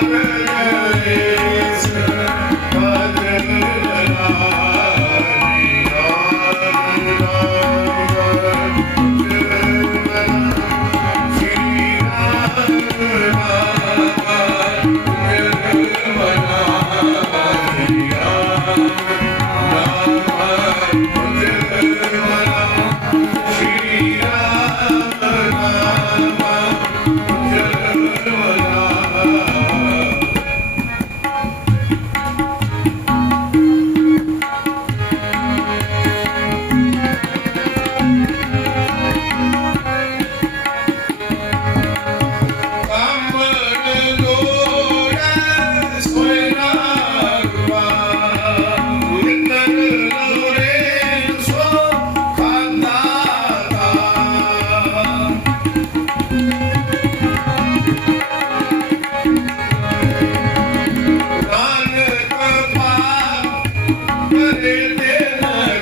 Hallelujah. They